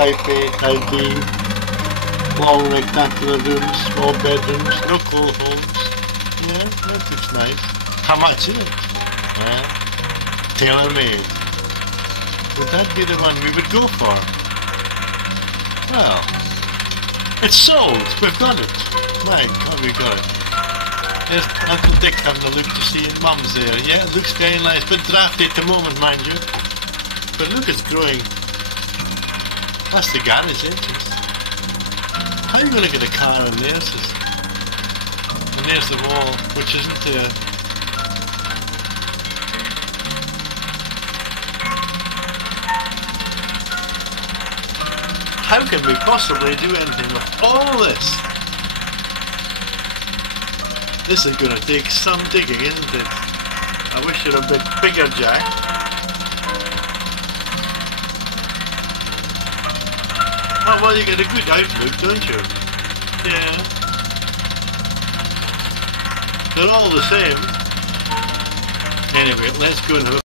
type A, type B, long rectangular rooms, small bedrooms, no coal holes. Yeah, that looks nice. How much is it? Well, tailor-made. Would that be the one we would go for? Well, it's sold. We've got it. My God, we got it. There's Uncle Dick having a look to see, and Mum's there. Yeah, it looks very nice. Bit drafty at the moment, mind you. But look, it's growing. That's the garage entrance. How are you going to get a car in there? And there's the wall, which isn't there. How can we possibly do anything with all this? This is going to take some digging, isn't it? I wish it were a bit bigger, Jack. Oh, well, you get a good outlook, don't you? Yeah. They're all the same. Anyway, let's go and have a